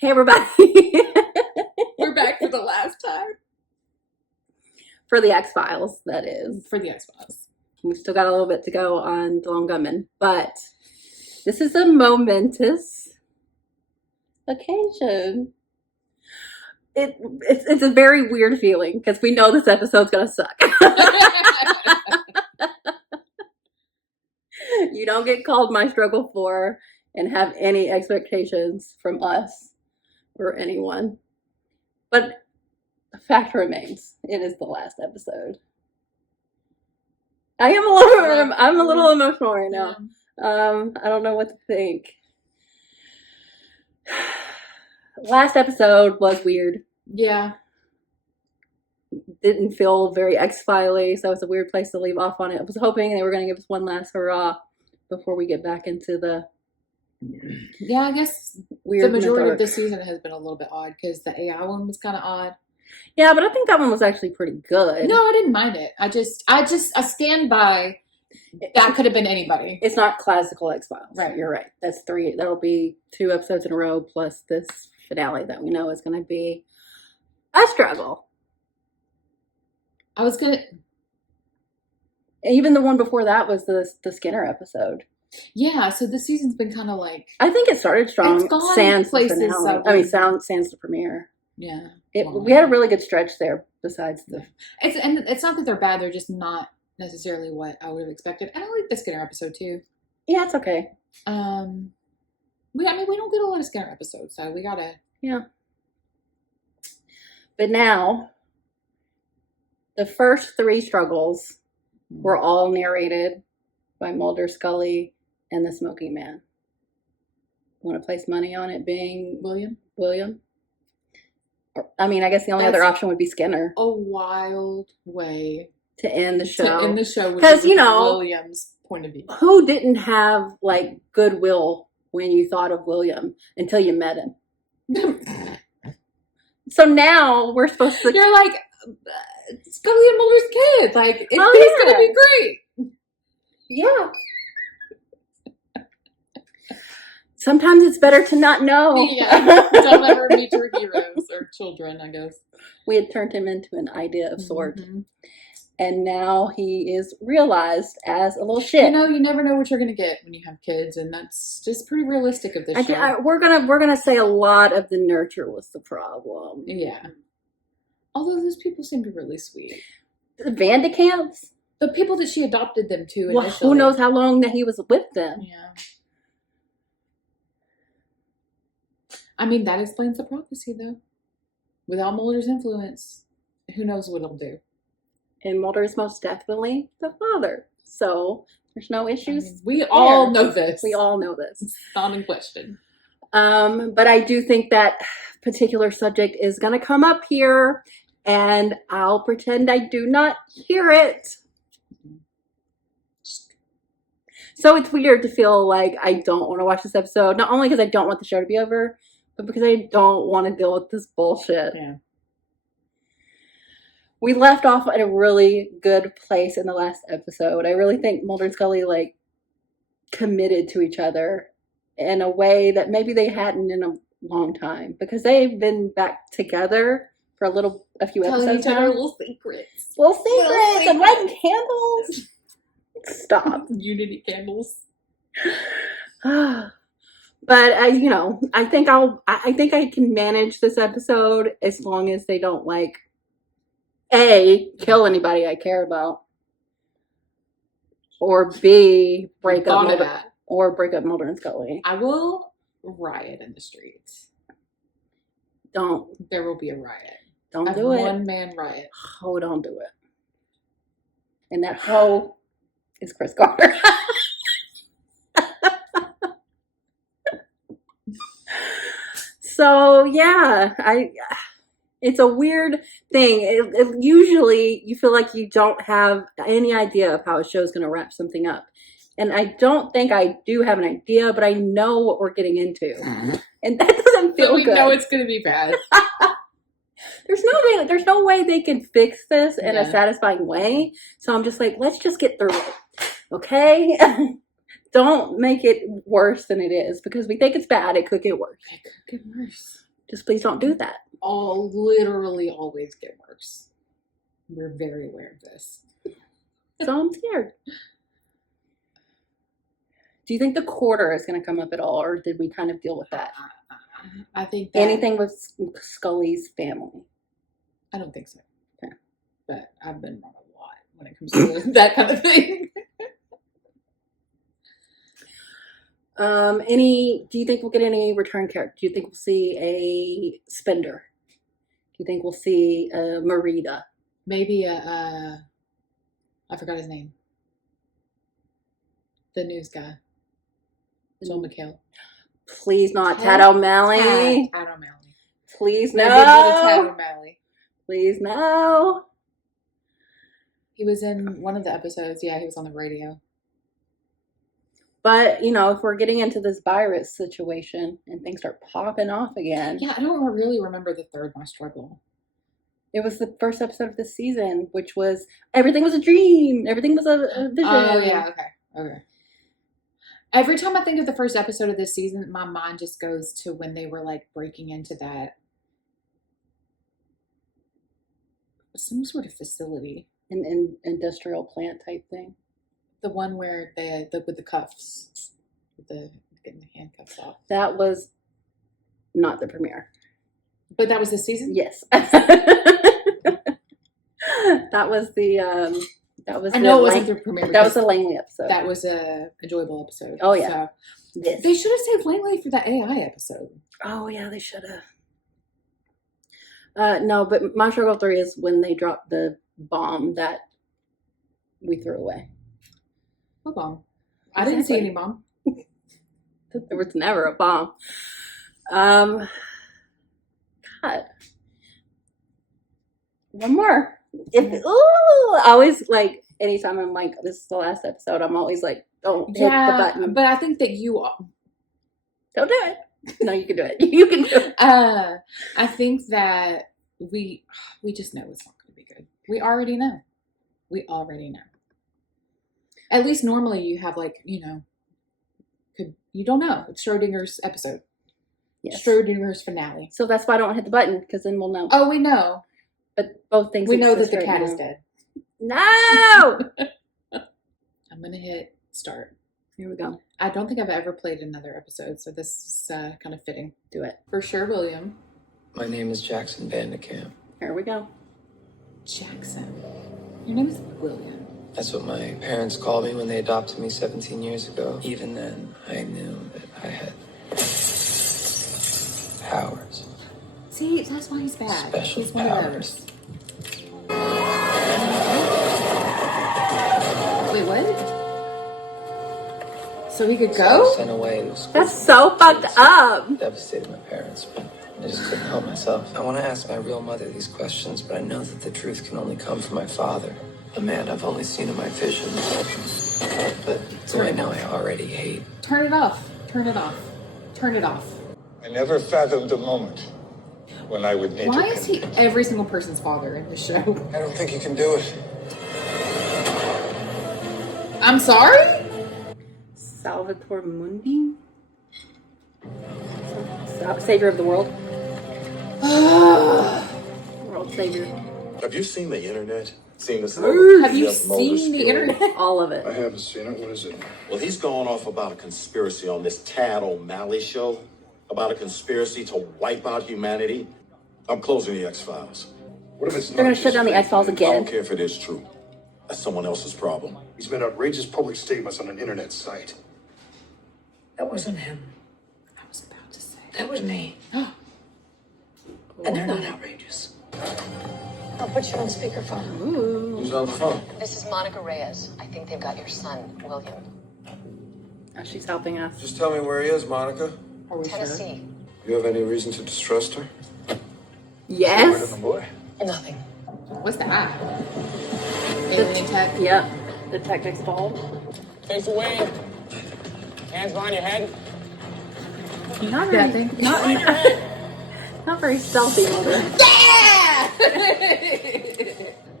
Hey, everybody. We're back for the last time. For the X-Files, that is. For the X-Files. We still got a little bit to go on The Lone Gunmen, but this is a momentous occasion. It's a very weird feeling because we know this episode's gonna suck. You don't get called My Struggle 4 and have any expectations from us or anyone. But the fact remains, it is the last episode. I'm a little emotional right now. I don't know what to think. Last episode was weird. Yeah. Didn't feel very X-Filey, so it's a weird place to leave off on it. I was hoping they were going to give us one last hurrah before we get back into the Yeah, I guess weird the majority dark. of this season has been a little bit odd because the AI one was kind of odd. Yeah, but I think that one was actually pretty good. No, I didn't mind it. I stand by that could have been anybody. It's not classical X-Files. Right. You're right. That's 3. That'll be 2 episodes in a row plus this finale that we know is going to be a struggle. Even the one before that was the Skinner episode. Yeah, so this season's been kind of like... I think it started strong. It's gone Sans places. Sans the premiere. Yeah. We had a really good stretch there besides the... It's not that they're bad, they're just not necessarily what I would have expected. And I like the Skinner episode too. Yeah, it's okay. We don't get a lot of Skinner episodes, so we gotta... Yeah. But now, the first 3 struggles were all narrated by Mulder, Scully, and the Smoking Man. Want to place money on it being William? I mean, I guess the only other option would be Skinner. A wild way to end the show. Because, William's point of view. Who didn't have, like, goodwill when you thought of William until you met him? So now we're supposed to... You're like, Scully and Mulder's kid. Like, he's going to be great. Yeah. Sometimes it's better to not know. Yeah. Don't ever meet your heroes or children, I guess. We had turned him into an idea of sort. Mm-hmm. And now he is realized as a little shit. You never know what you're going to get when you have kids, and that's just pretty realistic of this show. We're gonna say a lot of the nurture was the problem. Yeah. Although those people seem to be really sweet. The Vandecamps? The people that she adopted them to initially. Well, who knows how long that he was with them. Yeah. I mean, that explains the prophecy, though. Without Mulder's influence, who knows what he'll do. And Mulder is most definitely the father. So, there's no issues. I mean, we all know this. We all know this. It's not in question. But I do think that particular subject is going to come up here, and I'll pretend I do not hear it. So it's weird to feel like I don't want to watch this episode, not only because I don't want the show to be over, but because I don't want to deal with this bullshit. Yeah. We left off at a really good place in the last episode. I really think Mulder and Scully, like, committed to each other in a way that maybe they hadn't in a long time, because they've been back together for a few episodes now. Little secrets. And lighting candles. Stop. Unity candles. But I think I can manage this episode as long as they don't, like, A, kill anybody I care about, or B, break up Mulder and Scully. I will riot in the streets. Don't. There will be a riot. Don't do it. One-man riot. Oh, don't do it. And that hoe is Chris Carter. So, yeah, it's a weird thing. It usually, you feel like you don't have any idea of how a show's going to wrap something up. And I don't think I do have an idea, but I know what we're getting into. And that doesn't feel good. We know it's going to be bad. There's no way they can fix this in a satisfying way. So I'm just like, let's just get through it. Okay? Don't make it worse than it is, because we think it's bad. It could get worse. It could get worse. Just please don't do that. literally always get worse. We're very aware of this. So I'm scared. Do you think the quarter is going to come up at all, or did we kind of deal with that? I think that, Anything with Scully's family? I don't think so. Okay. But I've been wrong a lot when it comes to that kind of thing. Do you think we'll get any return character? Do you think we'll see a Spender? Do you think we'll see a Merida? Maybe I forgot his name. The news guy. Joel McHale. Please not Tad O'Malley. Tad O'Malley. Please Maybe a little Tad no. O'Malley. Please no. He was in one of the episodes. Yeah, he was on the radio. But, you know, if we're getting into this virus situation and things start popping off again. Yeah, I don't really remember the third My Struggle. It was the first episode of this season, which was everything was a dream. Everything was a vision. Oh, yeah, okay. Every time I think of the first episode of this season, my mind just goes to when they were like breaking into that some sort of facility. An industrial plant type thing. The one where with the cuffs, with the getting the handcuffs off. That was not the premiere. But that was the season? Yes. That was the I know it wasn't the premiere. That was the Langley episode. That was a enjoyable episode. Oh, yeah. So, Yes. they should have saved Langley for that AI episode. Oh yeah, they should have. No, but My Struggle 3 is when they dropped the bomb that we threw away. What bomb? I didn't see any bomb. There was never a bomb. God. One more. I always like anytime I'm like, this is the last episode, I'm always like, don't hit the button. But I think that you Don't do it. No, you can do it. You can do it. I think that we just know it's not going to be good. We already know. At least normally you have like, you don't know. It's Schrodinger's episode. Yes. Schrodinger's finale. So that's why I don't hit the button, because then we'll know. Oh, we know. But both things We know that exist the right cat now. is dead. No! I'm going to hit start. Here we go. I don't think I've ever played another episode, so this is kind of fitting. Do it. For sure, William. My name is Jackson Vandekamp. Here we go. Jackson. Your name is William. That's what my parents called me when they adopted me 17 years ago. Even then, I knew that I had powers. See, that's why he's bad. Special He's one of powers. those. Wait, what? So he could So I was go? sent away to school. That's so fucked up. Devastated my parents, but I just couldn't help myself. I want to ask my real mother these questions, but I know that the truth can only come from my father, a man I've only seen in my visions. But who I know I already hate. Turn it off. Turn it off. Turn it off. I never fathomed a moment when I would need Why to. is he every single person's father in the show? I don't think you can do it. I'm sorry? Salvatore Mundi? Savior of the world. World savior. Have you seen the internet? Seen this? Have you seen the internet? All of it. I haven't seen it. What is it? Well, he's going off about a conspiracy on this Tad O'Malley show. About a conspiracy to wipe out humanity. I'm closing the X-Files. What if it's They're going to shut down the X-Files I don't again. care if it is true. That's someone else's problem. He's made outrageous public statements on an internet site. That wasn't him. I was about to say. That was me. And they're not outrageous. I'll put you on speakerphone. Ooh. Who's on the phone? This is Monica Reyes. I think they've got your son, William. Oh, she's helping us. Just tell me where he is, Monica. Are we sure? Tennessee. You have any reason to distrust her? Yes. Boy. Nothing. What's that? Alien tech? Yep. The tech next ball. Face away. Hands behind your head. Not That very, thing? not very stealthy, mother.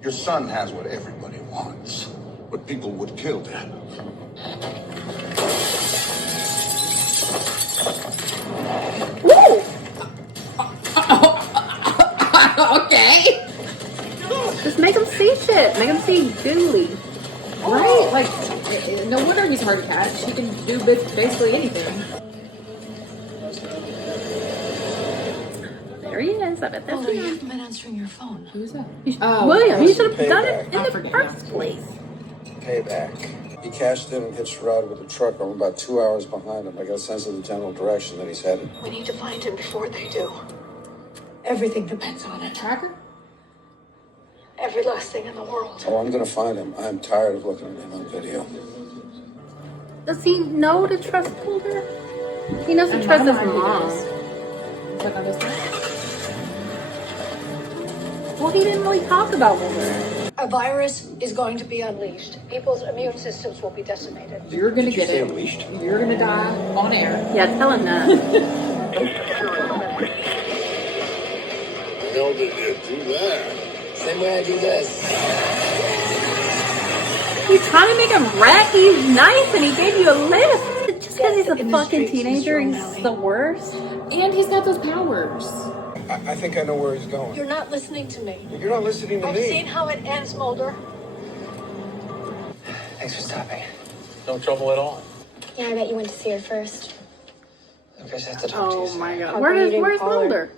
Your son has what everybody wants. But people would kill to have. see shit. Make him see Dooley. Right? Like, no wonder he's hard to catch. He can do basically anything. There he is. I bet that's Mulder, you him. haven't been answering your phone. Who's that? William, he That's should have the done it payback. in I the forget first now. place. Payback. He cashed in and hitched a ride with a truck. I'm about 2 hours behind him. I got a sense of the general direction that he's headed. We need to find him before they do. Everything depends on it. Tracker? Every last thing in the world. Oh, I'm gonna find him. I'm tired of looking at him on video. Does he know to trust Mulder? He knows to And trust his Mama already mom. does. Like on this one? Well, he didn't really talk about Mulder. A virus is going to be unleashed. People's immune systems will be decimated. You're gonna get it. unleashed? You're gonna die on air. Yeah, tell him that. Hell did you do that? Same way I do this. He's trying to make him rat. He's nice and he gave you a list. Just because he's a In the fucking streets, teenager, Mr. he's O'Malley. the worst. And he's got those powers. I think I know where he's going. You're not listening to me. You're not listening to I've me. seen how it ends, Mulder. Thanks for stopping. No trouble at all. Yeah, I bet you went to see her first. I guess I have to talk to you. Oh my god. How come you didn't Where's call her? Mulder?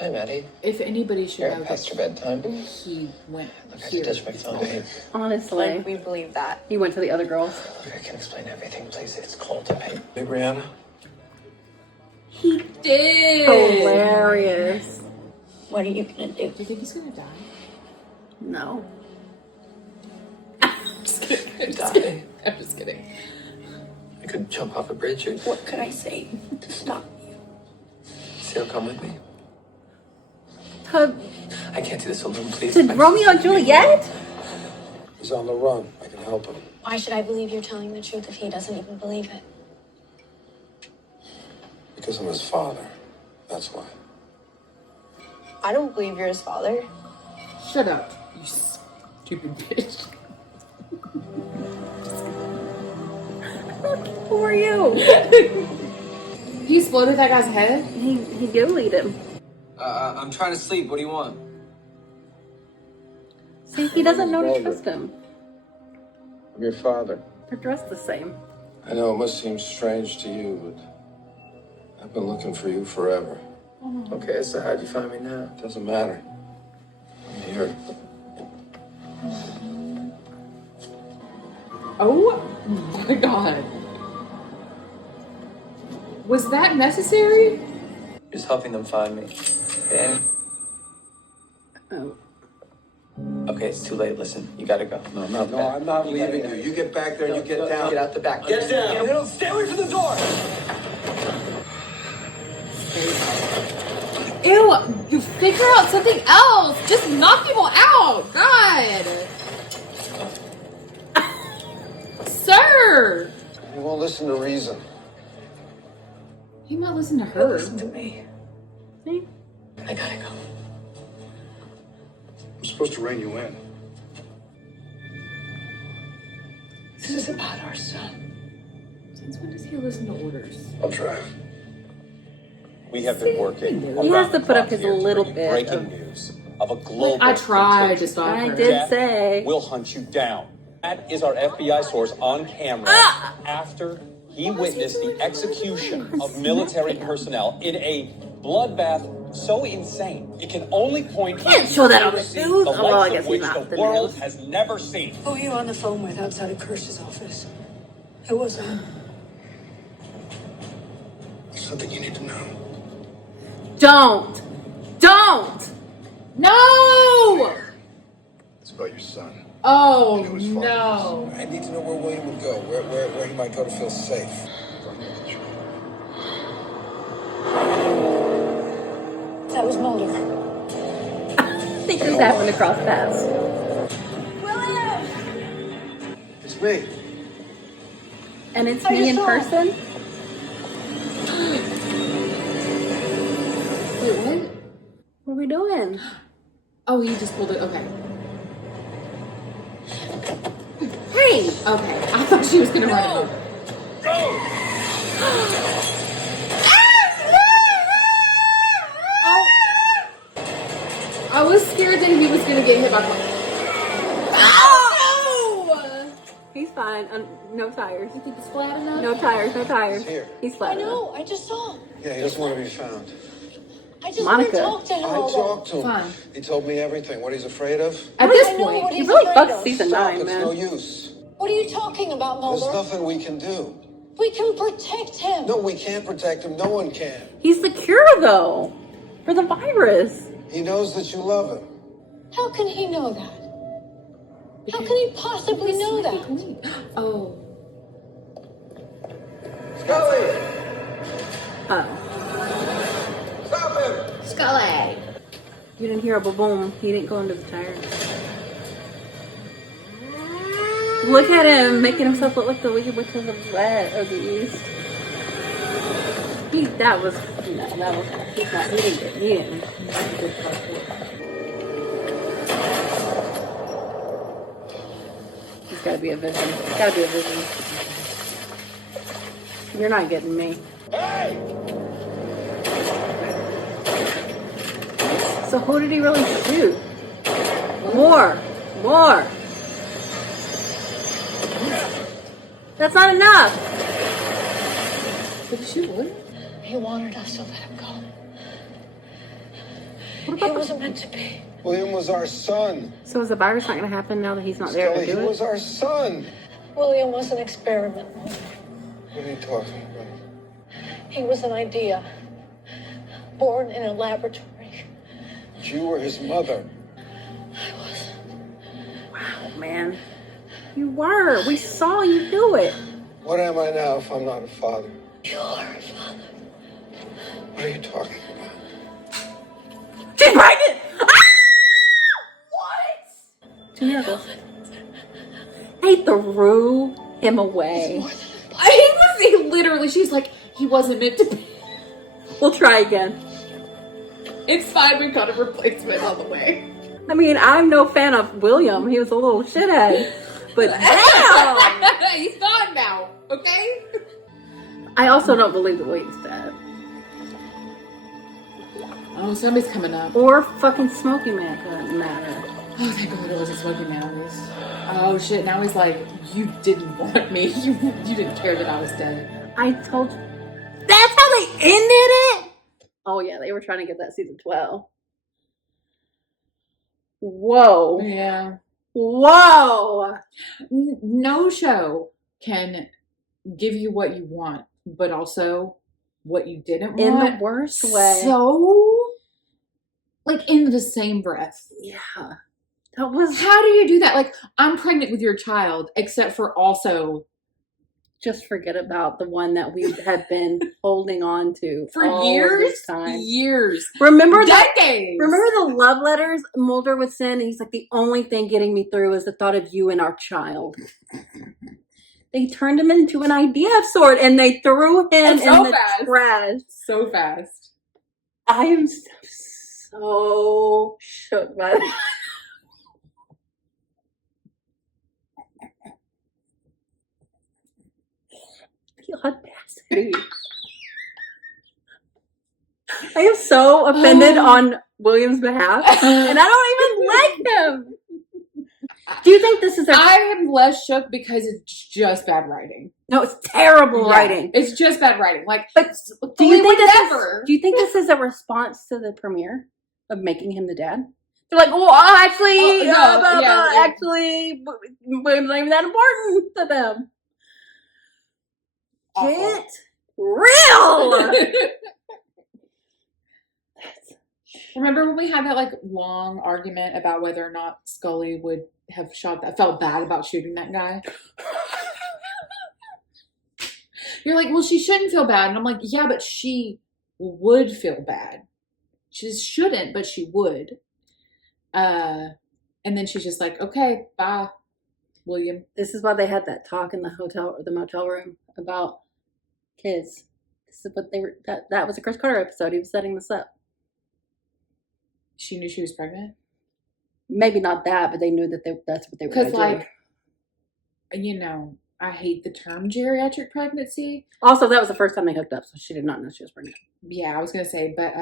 Hi, Maddie. If anybody should You're know past your that bedtime. he went Look, I had to here. touch my phone, babe. Honestly. We believe that. He went to the other girls. Look, I can explain everything. Please, it's cold, babe. Hey, Brianna. He did. Hilarious. What are you gonna do? Do you think he's gonna die? No. Just kidding. I'm just Die. kidding. I'm just kidding. I could jump off a bridge or What could I say to stop you? Sarah, come with me. To, I can't do this alone, please. to Romeo and Juliet? He's on the run. I can help him. Why should I believe you're telling the truth if he doesn't even believe it? Because I'm his father. That's why. I don't believe you're his father. Shut up, you stupid bitch. Who are you? He exploded that guy's head. He goolied him. I'm trying to sleep. What do you want? See, he doesn't know to trust him. I'm your father. They're dressed the same. I know it must seem strange to you, but I've been looking for you forever. Okay, so how'd you find me now? It doesn't matter. I'm here. Oh my god. Was that necessary? Just helping them find me. Okay? Oh. Okay, it's too late. Listen, you gotta go. No, I'm not leaving you. You get back there and you get down. Get out the back. Get down. No, stay away from the door. Ew, you figure out something else. Just knock people out. God. Sir. You won't listen to reason. He might listen to her. Listen to me. See? I gotta go. I'm supposed to rein you in. This is about our son. Since when does he listen to orders? I'll try. We have been working. He has to put up his little bit breaking of- news of a global. I tried to contagion. stop I her. did Jack, say. We'll hunt you down. That is our FBI source on camera after he witnessed the execution of military personnel in a bloodbath so insane it can only point to Can't show that on the conspiracy news. the Oh, well, I likes guess of which he's not the the world news. has never seen. Who were you on the phone with outside of Kirsch's office? Who was that? Something you need to know. Don't! No! It's about your son. Oh It was fun. no. I need to know where William would go, where he might go to feel safe. That was Mulder. They just happened to cross paths. It's me. And it's I me just in saw person? Wait, what? What are we doing? Oh, he just pulled it. Okay. Hey! Okay. I thought she was gonna run him over. I was scared that he was gonna get hit by the fine. No tires. You think it's flat enough? No tires. No tires. He's here. He's I flat. know. I just saw him. Yeah, he doesn't want to be found. I just Monica. want to talk to him. I all day. talked to him. Fine. He told me everything. What he's afraid of. At this I know point, what He he's really afraid fucked of. season Stop, 9, it's man. no use. What are you talking about, There's Mulder? nothing we can do. We can protect him. No, we can't protect him. No one can. He's the cure, though, for the virus. He knows that you love him. How can he know that? How can he possibly know that? Oh. Scully! Oh. Stop him! Scully. You didn't hear a boom. He didn't go into the tires. Look at him, making himself look like the Wicked Witch of the West of the East. He didn't get, he didn't. He's gotta be a vision. It's gotta be a vision. You're not getting me. So who did he really shoot? More. That's not enough. Did he shoot William? He wanted us to let him go. What It about wasn't meant to be. William was our son. So is the virus not going to happen now that he's not there Scully, to he do was it? our son. William was an experiment. What are you talking about? He was an idea. Born in a laboratory. You were his mother. I was. Wow, man. You were. We saw you do it. What am I now if I'm not a father? You are a father. What are you talking about? She's pregnant! Ah! What? 2 miracles. They threw him away. He literally, she's like, he wasn't meant to be. We'll try again. It's fine, we've got a replacement on the way. I mean, I'm no fan of William. He was a little shithead. But damn! He's gone now, okay? I also don't believe that William's dead. Oh, somebody's coming up. Or fucking Smokey Man, for that matter. Oh, thank God it wasn't Smoky Mountains. Oh shit, now he's like, you didn't want me. You didn't care that I was dead. I told you. That's how they ended it? Oh, yeah, they were trying to get that season 12. Whoa. Yeah. Whoa. No show can give you what you want, but also what you didn't In want. the worst way. So, like, in the same breath. Yeah. That was How do you do that? Like, I'm pregnant with your child, except for also just forget about the one that we had been holding on to for all of years, this time. years, Remember that? decades. Remember the love letters Mulder would send? And he's like, the only thing getting me through is the thought of you and our child. They turned him into an idea of sort, and they threw him And in so the fast. trash. so fast. I am so shook by that. The audacity. I am so offended on William's behalf, and I don't even like him. Do you think this is I am less shook because it's just bad writing. No, it's terrible Yeah, writing. It's just bad writing. Like, But do you think whatever. do you think this is a response to the premiere of making him the dad? They're like, oh, actually, actually, William's not even that important to them. Awful. Get real. Remember when we had that like long argument about whether or not Scully would have shot that? Felt bad about shooting that guy. You're like, well, she shouldn't feel bad, and I'm like, yeah, but she would feel bad. She shouldn't, but she would. And then she's just like, okay, bye, William. This is why they had that talk in the hotel or the motel room about kids. This is what they were. That was a Chris Carter episode. He was setting this up. She knew she was pregnant. Maybe not that, but they knew that that's what they were going Because, to do. like, you know, I hate the term geriatric pregnancy. Also, that was the first time they hooked up, so she did not know she was pregnant. Yeah, I was gonna say, but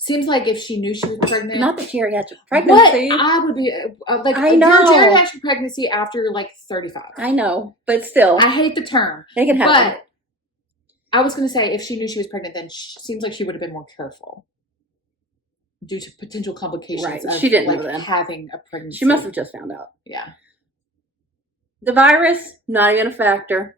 Seems like if she knew she was pregnant, Not the geriatric pregnancy. What? I would be like, I know. your geriatric pregnancy after like 35. I know, but still, I hate the term, they can happen. but I was going to say if she knew she was pregnant, then seems like she would have been more careful due to potential complications. Right. Of, She didn't like, know then. having a pregnancy. She must have just found out. Yeah. The virus, not even a factor.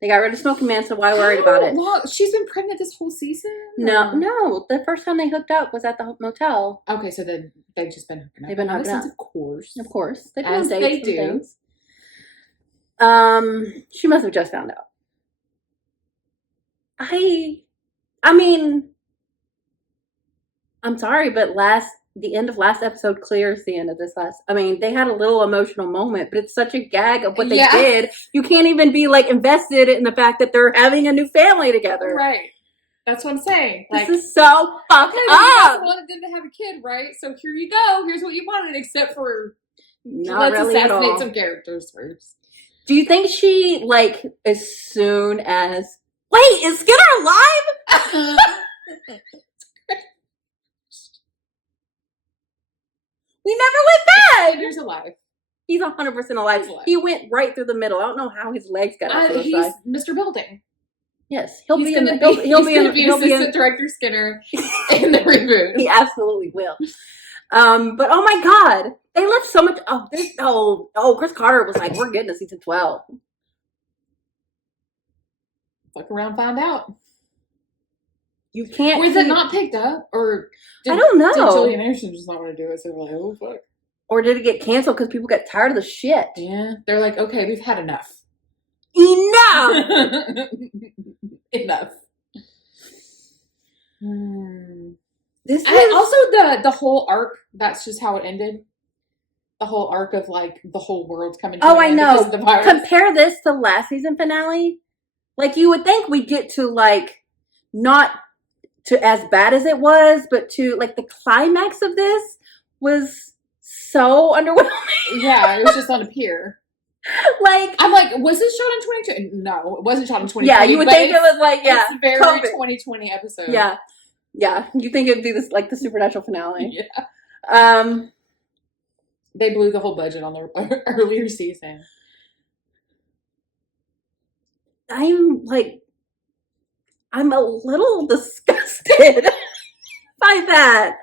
They got rid of Smoky Man, so why worried about it? Long? She's been pregnant this whole season? No. The first time they hooked up was at the motel. Okay, so then they've just been hooking up. They've been That makes hooking sense, up. Of course. Of course. They've been As on they dates and do. things. She must have just found out. I mean, I'm sorry, but the end of last episode clears the end of this last. I mean, they had a little emotional moment, but it's such a gag of what they did. You can't even be like invested in the fact that they're having a new family together. Right. That's what I'm saying. This Like, is so fucked you guys up. wanted them to have a kid, right? So here you go. Here's what you wanted, except for Not let's really at assassinate all. some characters first. Do you think she like as soon as wait is Skinner alive? We never went back. Skinner's alive. He's 100% alive. He's alive. He went right through the middle. I don't know how his legs got out to the He's side. Mr. Building. Yes, he'll He's be in. gonna The, he'll be in. He'll be Assistant in. Director Skinner in the reboot. He absolutely will. But oh my god, they left so much. Chris Carter was like, "We're getting to season 12." Fuck around, find out. You can't. Was it not picked up, or I don't know. Did Gillian Anderson just not want to do it? So they're like, oh fuck. Or did it get canceled because people got tired of the shit? Yeah, they're like, okay, we've had enough. Enough. Enough. This And is also the whole arc. That's just how it ended. The whole arc of like the whole world coming. To Oh, an I end know. because of the virus. Compare this to last season finale. Like you would think we'd get to like not to as bad as it was, but to like the climax of this was so underwhelming. Yeah, it was just on a pier. Like I'm like, was this shot in 2020? No, it wasn't shot in 2020. yeah, you would but think it was like it's very COVID. 2020 episode. Yeah, you think it'd be this like the supernatural finale. Yeah. They blew the whole budget on the earlier season. I'm a little disgusted by that.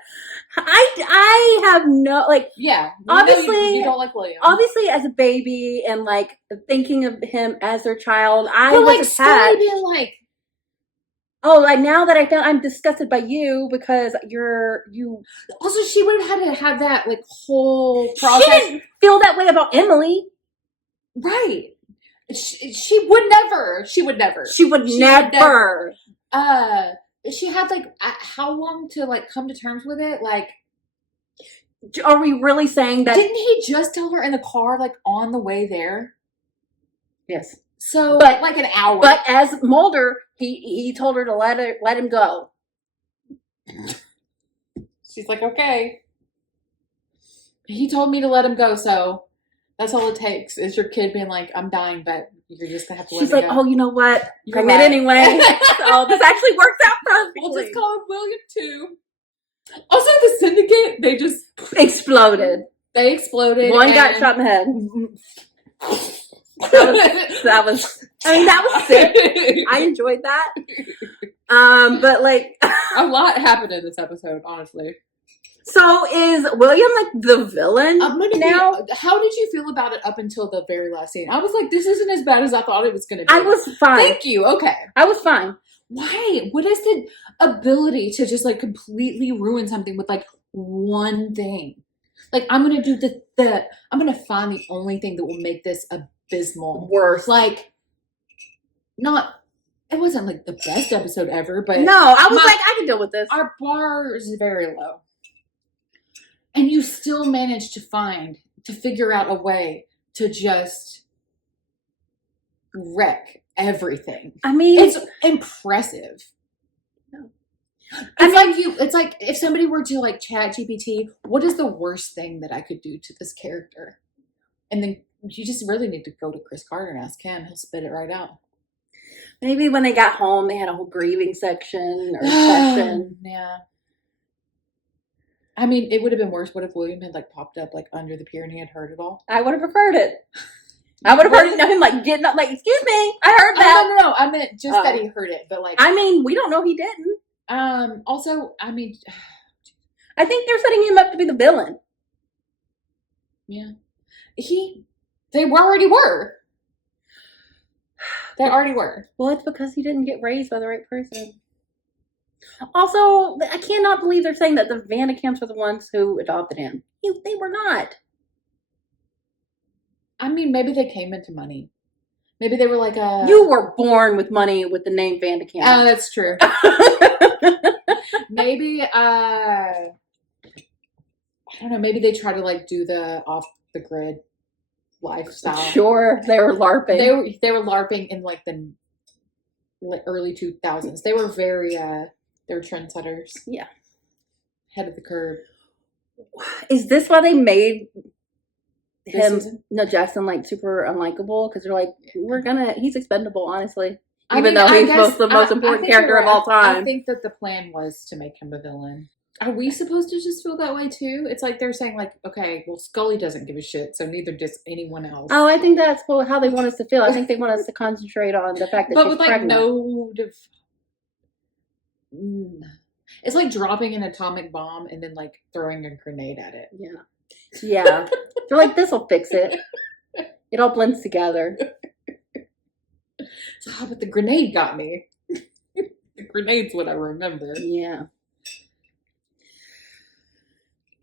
I have no like Yeah, obviously you don't like William. obviously as a baby and like thinking of him as their child, I but was like attached. Scully being like, Oh, like now that I found I'm disgusted by you because you also she would have had to have that like whole she process. didn't feel that way about Emily. Right. She would never. She would never. She would never. She had like how long to like come to terms with it? Like, Are we really saying that? didn't he just tell her in the car like on the way there? Yes. So But- like an hour. But as Mulder, he told her to let him go. She's like, okay. He told me to let him go, so that's all it takes is your kid being like, I'm dying, but you're just gonna have to let She's me like, go. oh, you know what? You're Pregnant right. anyway. So this actually works out perfectly. We'll just call him William too. Also, the syndicate, they just Exploded. they exploded. One got and- shot in the head. That was. I mean, that was sick. I enjoyed that. But like, A lot happened in this episode, honestly. so is William like the villain I'm gonna now? how did you feel about it up until the very last scene? I was like, this isn't as bad as I thought it was gonna be. I was fine. Thank you. Okay. I was fine. Why? What is the ability to just like completely ruin something with like one thing? Like I'm gonna do I'm gonna find the only thing that will make this abysmal. Worse. Like it wasn't like the best episode ever, but No, I was my- like, I can deal with this. our bar is very low. And you still managed to figure out a way to just wreck everything. I mean, It's impressive. It's like if somebody were to like chat GPT, what is the worst thing that I could do to this character? And then you just really need to go to Chris Carter and ask him. He'll spit it right out. maybe when they got home, they had a whole grieving section or section. Yeah. I mean, it would have been worse. What if William had like popped up like under the pier and he had heard it all? I would have preferred it. I would have heard him like getting up, like, excuse me, I heard that. Oh, no. I meant just that he heard it, but like, I mean, we don't know he didn't. also, I mean, I think they're setting him up to be the villain. yeah, they already were. They already were. Well, it's because he didn't get raised by the right person. Also, I cannot believe they're saying that the Vandecamps were the ones who adopted him. They were not. I mean, maybe they came into money. Maybe they were like a. You were born with money with the name Vandecamp. Oh, that's true. Maybe I don't know. Maybe they try to like do the off the grid lifestyle. Sure, they were LARPing. They were LARPing in like the early 2000s. They were very they were trendsetters. Yeah, Head of the curve. Is this why they made him, season? no, Jackson, like super unlikable? Because they're like, he's expendable, honestly. I Even mean, though I he's guess- the most I important think character you're of all right. I time. think that the plan was to make him a villain. Are we supposed to just feel that way too? It's like they're saying like, okay, well, Scully doesn't give a shit, so neither does anyone else. Oh, I think that's how they want us to feel. I think they want us to concentrate on the fact that But she's with like pregnant. no it's like dropping an atomic bomb and then like throwing a grenade at it. Yeah. They're like, this will fix it. It all blends together. So, but the grenade got me. The grenade's what I remember. Yeah.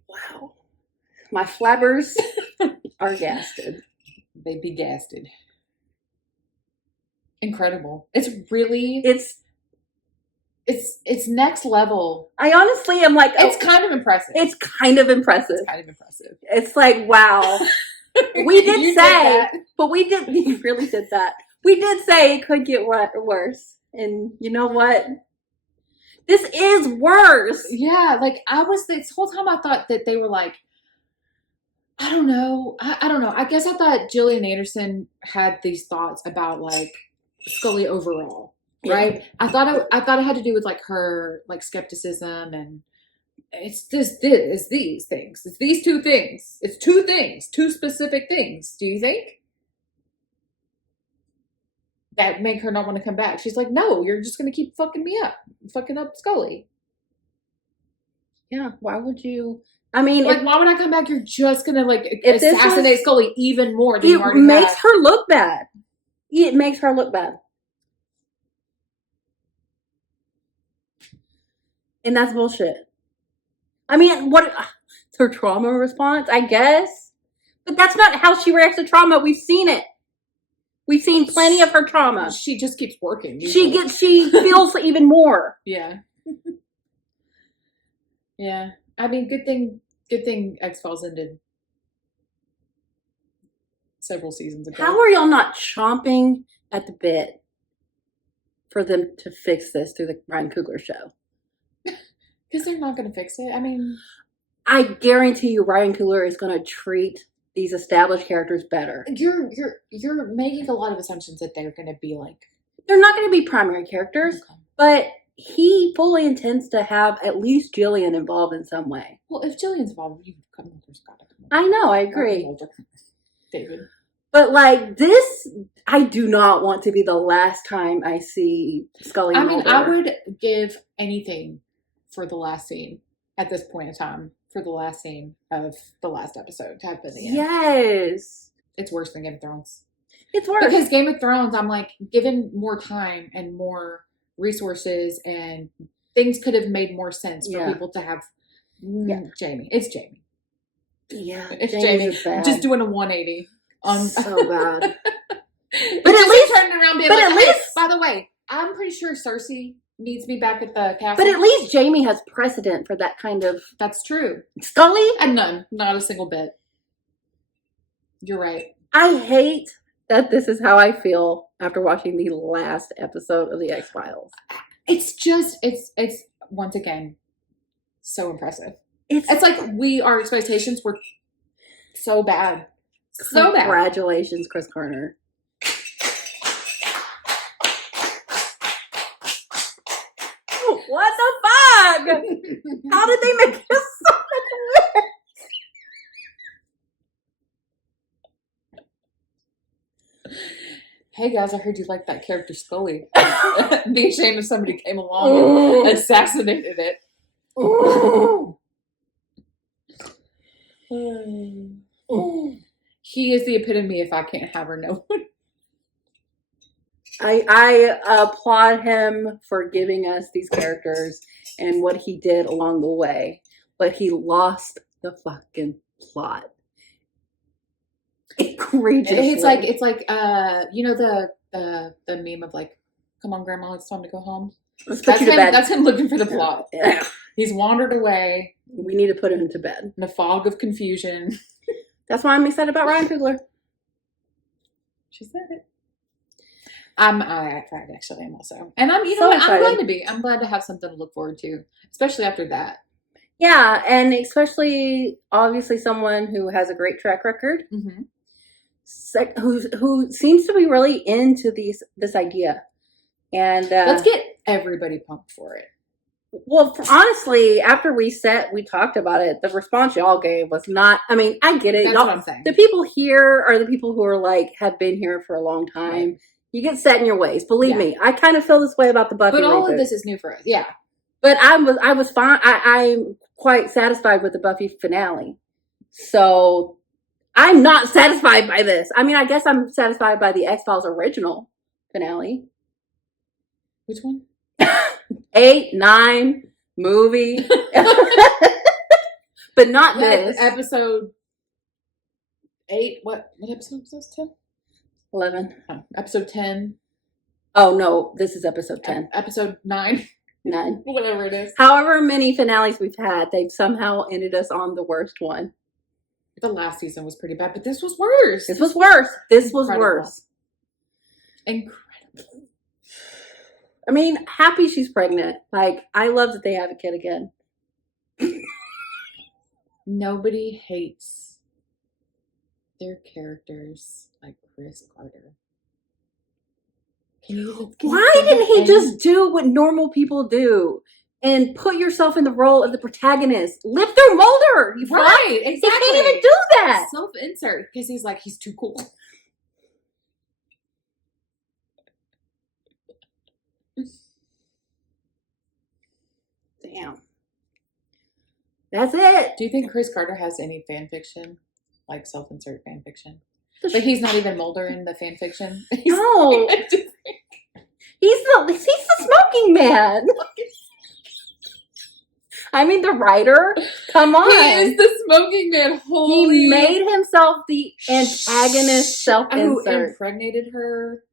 Wow. My flabbers are gasted. They be gasted. Incredible. It's really it's next level. I honestly am like, It's kind of impressive. it's kind of impressive. It's kind of impressive. It's like, wow. We did You say, that. but we really did that. We did say it could get worse. And you know what? This is worse. Yeah, like this whole time I thought that they were like, I don't know. I don't know. I guess I thought Gillian Anderson had these thoughts about like Scully overall, right? I thought it had to do with like her like skepticism and it's these things. It's these two things. It's two things, two specific things. Do you think? That make her not want to come back. She's like, no, you're just going to keep fucking me up. Fucking up Scully. Yeah, why would you? I mean, Like, why would I come back? You're just going to, like, If this assassinate was- Scully even more than you it already makes have. her look bad. It makes her look bad. And that's bullshit. I mean, what? It's her trauma response, I guess. But that's not how she reacts to trauma. We've seen it. We've seen plenty of her trauma. She just keeps working. She feels even more. Yeah. Yeah. I mean, good thing X-Files ended several seasons ago. How are y'all not chomping at the bit for them to fix this through the Ryan Coogler show? Because they're not going to fix it. I mean, I guarantee you Ryan Coogler is going to treat these established characters better. you're making a lot of assumptions that they're going to be like. They're not going to be primary characters, but he fully intends to have at least Jillian involved in some way. Well, if Jillian's involved, you've come on. There's got to come on. I know, I agree. David. But like this, I do not want to be the last time I see Scully. I mean, Mulder. I would give anything for the last scene at this point in time, for the last scene of the last episode to have been the end. Yes, It's worse than Game of Thrones. it's worse. Because Game of Thrones, I'm like, given more time and more resources and things could have made more sense for Yeah. people to have Yeah. Jamie. It's Jamie. Yeah, It's James Jamie. is bad. Just doing a 180. So bad. But at least- turning around and being but like, at "Hey, least- by the way, I'm pretty sure Cersei needs me back at the castle. But at least Jamie has precedent for that kind of. That's true. Scully, And none. Not a single bit. You're right. I hate that this is how I feel after watching the last episode of the X-Files. It's just, it's once again, so impressive. It's It's like our expectations were so bad. So bad. Congratulations, Chris Carter. What the fuck? How did they make this so much Hey guys, I heard you like that character Scully. Be ashamed if somebody came along and assassinated it. He is the epitome if I can't have her, no one. I applaud him for giving us these characters and what he did along the way, but he lost the fucking plot. Egregiously. It's like you know the meme of like, come on grandma, it's time to go home. Let's put you to bed. That's him looking for the plot. Yeah. He's wandered away We need to put him to bed. in a fog of confusion. That's why I'm excited about Ryan Coogler. She said it. I actually am also, and I'm So what? I'm excited. glad to be. I'm glad to have something to look forward to, especially after that. Yeah, and especially obviously someone who has a great track record, Mm-hmm. who seems to be really into this idea, and Let's get everybody pumped for it. well, honestly, after we talked about it, the response y'all gave was not. I mean, I get it. That's Y'all, what I'm saying. the people here are the people who are like have been here for a long time. Right. You get set in your ways. Believe Yeah. me, I kind of feel this way about the Buffy But all reboot. of this is new for us. Yeah. But I was fine. I'm quite satisfied with the Buffy finale. So I'm not satisfied by this. I mean, I guess I'm satisfied by the X-Files original finale. Which one? 8, 9 movie. But not this. Episode 8. What episode was this? 10? 11. Episode 10. Oh no, this is episode 10. Episode 9. 9. Whatever it is. However many finales we've had, they've somehow ended us on the worst one. The last season was pretty bad, but this was worse. This was worse. This was Incredible. worse. Incredible. I mean, happy she's pregnant. Like, I love that they have a kid again. Nobody hates their characters like Chris Carter. Why didn't he just do what normal people do and put yourself in the role of the protagonist? Live through Mulder. You fuck. Right, He exactly. can't even do that. Self-insert because he's like, he's too cool. Damn. That's it. Do you think Chris Carter has any fan fiction? Like self-insert fan fiction? Like he's not even Mulder in the fan fiction? No. He's the smoking man. I mean, the writer. Come on. He is the smoking man. Holy. He made himself the antagonist Who self-insert. impregnated her,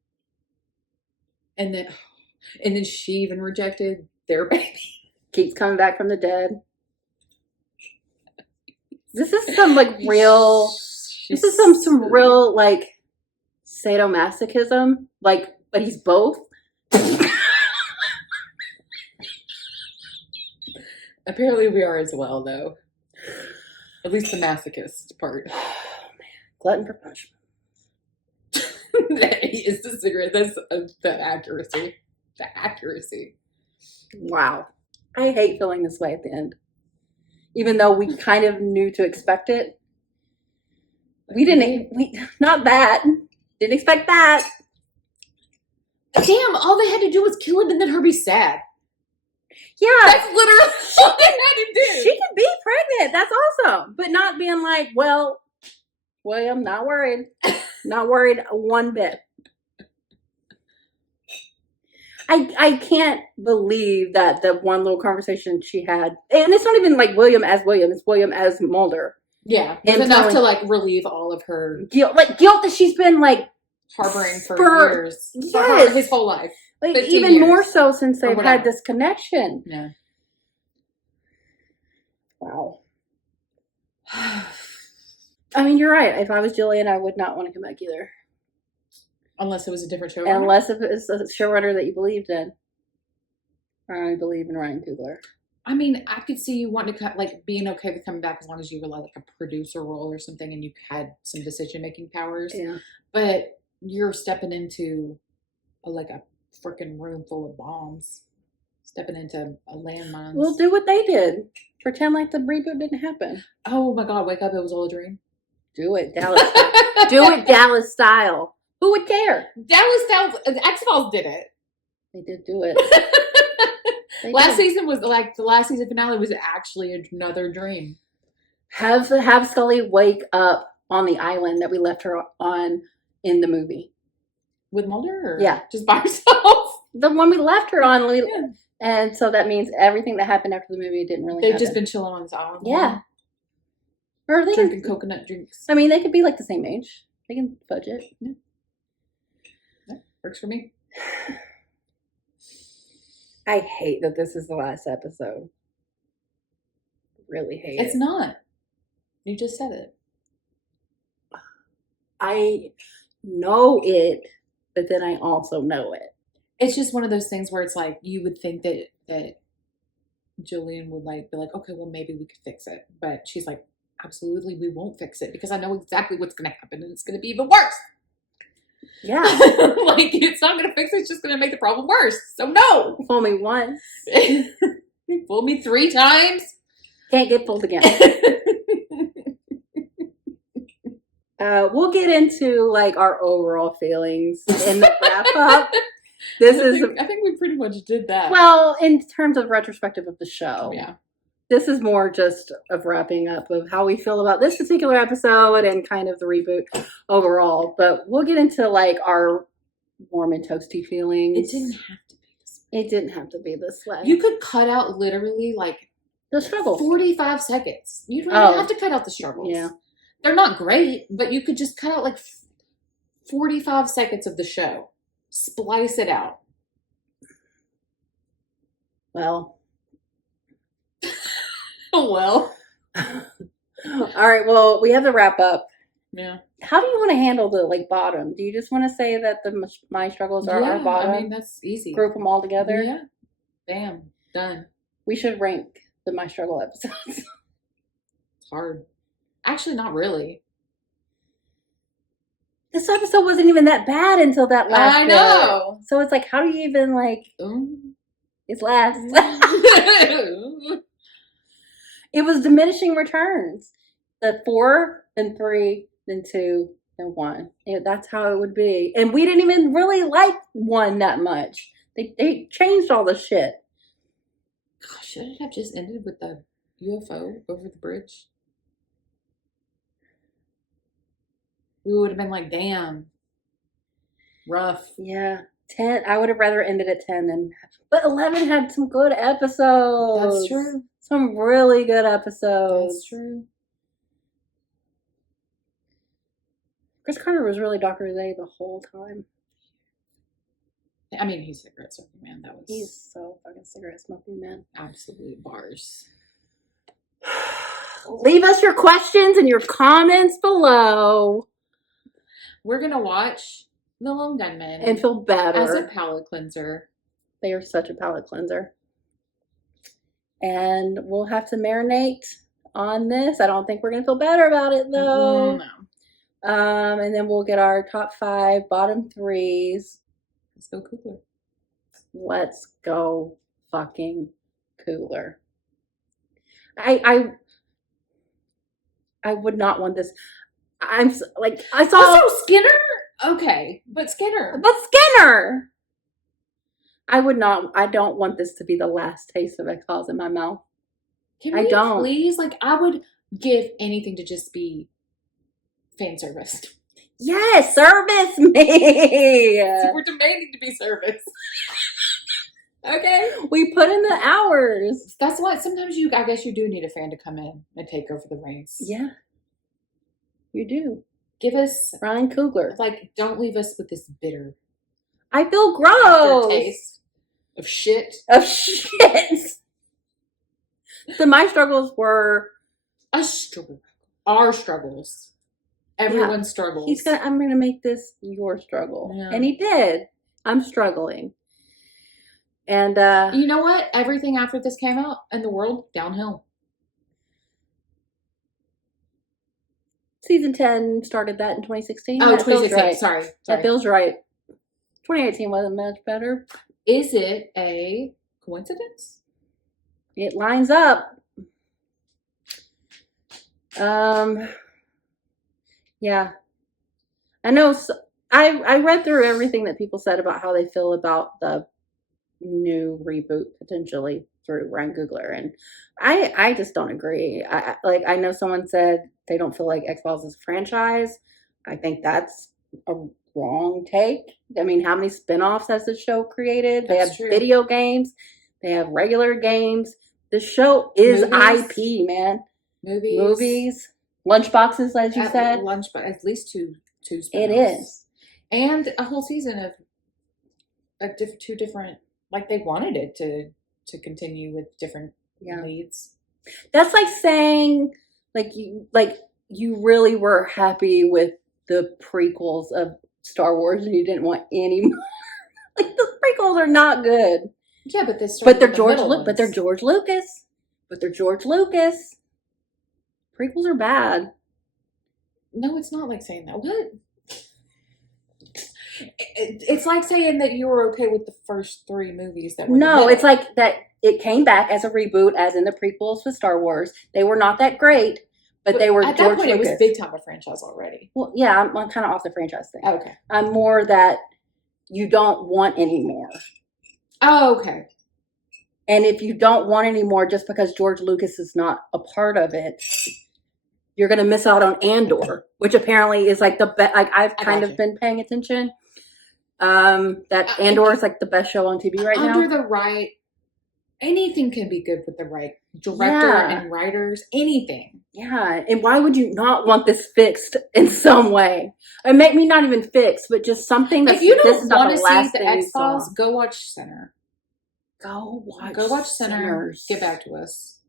and then she even rejected their baby. Keeps coming back from the dead. This is some like real. This is some real like sadomasochism. Like, but he's both. Apparently, we are as well, though. At least the masochist part. Glutton for punishment. He is the cigarette. That's the accuracy. The accuracy. Wow. I hate feeling this way at the end. Even though we kind of knew to expect it. Not that. Didn't expect that. Damn, all they had to do was kill him and then her be sad. Yeah. That's literally all they had to do. She can be pregnant. That's awesome. But not being like, well, William, not worried. Not worried one bit. I can't believe that the one little conversation she had, and it's not even like William, it's William as Mulder. Yeah, it's enough to like relieve all of her guilt that she's been like harboring for years. Yes. His whole life. Like 15 even years. more so since Or they've whatever. had this connection. Yeah. Wow. I mean, you're right. If I was Jillian, I would not want to come back either. Unless it was a different show. Unless if it was a showrunner that you believed in. I believe in Ryan Coogler. I mean, I could see you wanting to like being okay with coming back as long as you were like a producer role or something and you had some decision making powers. Yeah. But you're stepping into like a freaking room full of bombs. Stepping into a landmine. We'll do what they did. Pretend like the reboot didn't happen. Oh my God! Wake up! It was all a dream. Do it, Dallas. Do it, Dallas style. Who would care? X-Files did it. They did do it. They Last did. season was like the last season finale was actually another dream. Have Scully wake up on the island that we left her on in the movie. With Mulder? Or Yeah. just by herself? The one we left her on. Yeah. And so that means everything that happened after the movie didn't really They've happen. just been chilling on this island. Yeah. Or they Drinking can, coconut drinks. I mean, they could be like the same age. They can fudge it. That works for me. I hate that this is the last episode. Really hate it. It's not. You just said it. I know it, but then I also know it. It's just one of those things where it's like you would think that Jillian would like be like, okay, well maybe we could fix it, but she's like, absolutely, we won't fix it because I know exactly what's going to happen and it's going to be even worse. Yeah. Like it's not going to fix it; it's just going to make the problem worse. So no, Fool me once. you fooled me 3 times. Can't get fooled again. We'll get into like our overall feelings in the wrap up. I think we pretty much did that. Well, in terms of retrospective of the show. Yeah. This is more just of wrapping up of how we feel about this particular episode and kind of the reboot overall. But we'll get into like our warm and toasty feelings. It didn't have to be this way. It didn't have to be this way. You could cut out literally like the struggles. 45 seconds. You don't even Oh. have to cut out the struggles. Yeah. They're not great, but you could just cut out like 45 seconds of the show. Splice it out. Well. Well. All right. Well, we have the wrap up. Yeah. How do you want to handle the like bottom? Do you just want to say that the my struggles are our bottom? I mean, that's easy. Group them all together. Yeah. Bam. Done. We should rank the my struggle episodes. It's hard. Actually, not really. This episode wasn't even that bad until that last. I know. Bit. So it's like, how do you even like? It's last. It was diminishing returns. The 4, then 3, then 2, then 1. That's how it would be. And we didn't even really like 1 that much. They changed all the shit. Gosh, should it have just ended with the UFO over the bridge? We would have been like, damn. Rough. Yeah. 10. I would have rather ended at 10 than. But 11 had some good episodes. That's true. Some really good episodes. That's true. Chris Carter was really Dr. Day the whole time. I mean, he's cigarette smoking man. That was He's so fucking cigarette smoking, man. absolute bars. Leave us your questions and your comments below. We're gonna watch The Lone Gunman And feel better. as a palate cleanser. They are such a palate cleanser. And we'll have to marinate on this. I don't think we're going to feel better about it, though. No. And then we'll get our top 5, bottom 3s. Let's go Cooler. Let's go fucking Cooler. I would not want this. I saw. Also, Skinner? Okay, but Skinner. But Skinner! I don't want this to be the last taste of X-Files in my mouth. Can I we don't. please? Like, I would give anything to just be fan serviced. Yes, service me! We're demanding to be serviced. Okay? We put in the hours. That's why sometimes I guess you do need a fan to come in and take over the reins. Yeah. You do. Give us, Ryan Coogler. like, don't leave us with this bitter I feel gross. taste of shit. Of shit. So my struggles were. A struggle. Our struggles. Everyone's struggles. I'm gonna make this your struggle. Yeah. And he did. I'm struggling. And You know what? Everything after this came out in the world, downhill. season 10 started that in 2016. Oh, That feels 2016. right. Sorry. That feels right. 2018 wasn't much better. Is it a coincidence? It lines up. Yeah. I know I read through everything that people said about how they feel about the new reboot potentially through Ryan Coogler, and I just don't agree. I know someone said they don't feel like X-Files is a franchise. I think that's a wrong take. I mean, how many spin-offs has the show created? They That's have true. video games, they have regular games. The show is Movies. IP, man. Movies. Lunchboxes, as you At said. lunch, but at least two It spin-offs. is. And a whole season of two different, like they wanted it to continue with different Yeah. leads. That's like saying like you really were happy with the prequels of Star Wars and you didn't want any more. Like the prequels are not good. Yeah, but But they're George Lucas. Prequels are bad. No, it's not like saying that. What? It's like saying that you were okay with the first 3 movies that were No, it's like that it came back as a reboot, as in the prequels with Star Wars. They were not that great, but they were at George that point Lucas. it was big time a franchise already. Well, yeah, I'm kind of off the franchise thing. Okay. I'm more that you don't want any more. Oh, okay. And if you don't want any more just because George Lucas is not a part of it, you're going to miss out on Andor, which apparently is like the best. Like I've kind of been paying attention. That Andor is like the best show on TV right now. Under the right, anything can be good with the right director and writers. Anything. Yeah, and why would you not want this fixed in some way? Or make me not even fixed, but just something that's If you this don't is not want the to see last the thing we X-Files, saw. go watch Center. Go watch. Go watch Center. Sinners. Get back to us.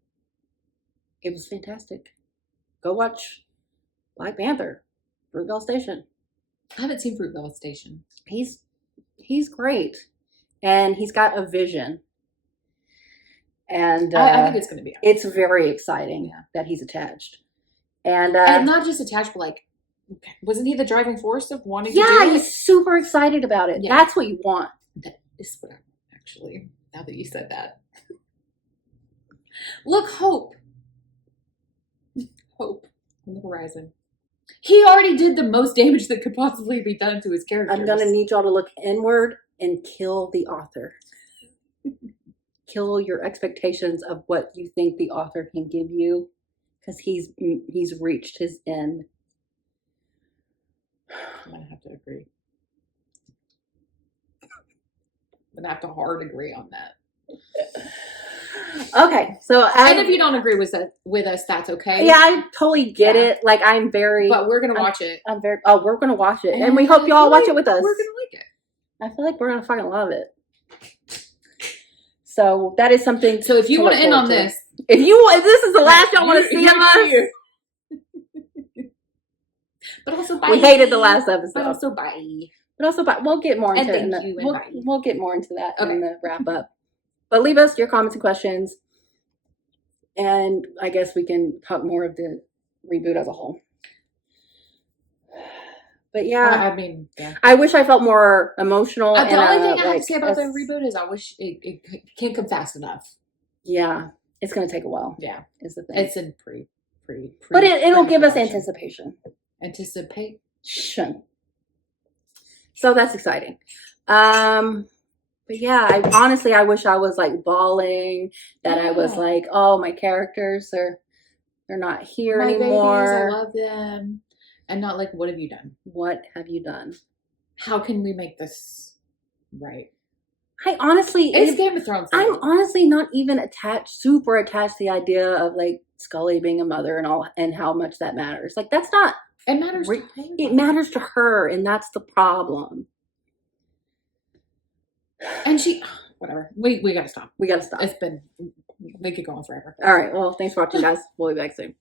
It was fantastic. Go watch Black Panther, Fruitvale Station. I haven't seen Fruitvale Station. He's great, and he's got a vision, and I think it's going to be. it's very exciting that he's attached, and not just attached, but like, wasn't he the driving force of wanting to yeah, do it? he's super excited about it. Yeah. That's what you want. That is what I want, actually. Now that you said that, look, hope on the horizon. He already did the most damage that could possibly be done to his characters. I'm gonna need y'all to look inward and kill the author. Kill your expectations of what you think the author can give you, because he's reached his end. I'm gonna have to agree. I'm gonna have to hard agree on that. Okay, so And if you don't agree with us, that's okay. yeah, I totally get Yeah. it. Like I'm very, But we're gonna watch it. I'm very. Oh, we're gonna watch it, and we hope y'all watch it with us. We're gonna like it. I feel like we're gonna fucking love it. So that is something. So if you want to end on this, if this is the last y'all want to see of us, but also bye. we hated the last episode. But also bye. But we'll get more And into it. thank you, and bye. We'll get more into that Okay. in the wrap up. But leave us your comments and questions, and I guess we can talk more of the reboot as a whole. But yeah, I mean, yeah. I wish I felt more emotional. The and, only thing I have like, to say about the reboot is I wish it can't come fast enough. Yeah, it's gonna take a while. Yeah, is the thing. it's in pre. But it'll give us pre-production. anticipation. Anticipate. So that's exciting. But yeah, I wish I was like bawling, that I was Yeah. like, oh, my characters they're not here My anymore. babies, I love them, and not like, what have you done? What have you done? How can we make this right? I honestly, It's Game of Thrones. I'm level. honestly not even super attached to the idea of like Scully being a mother and all, and how much that matters. Like that's not. It matters. Re- to her. It matters to her, and that's the problem. And she, whatever. We gotta stop. We gotta stop. It's been, we could go on forever. All right. Well, thanks for watching, guys. We'll be back soon.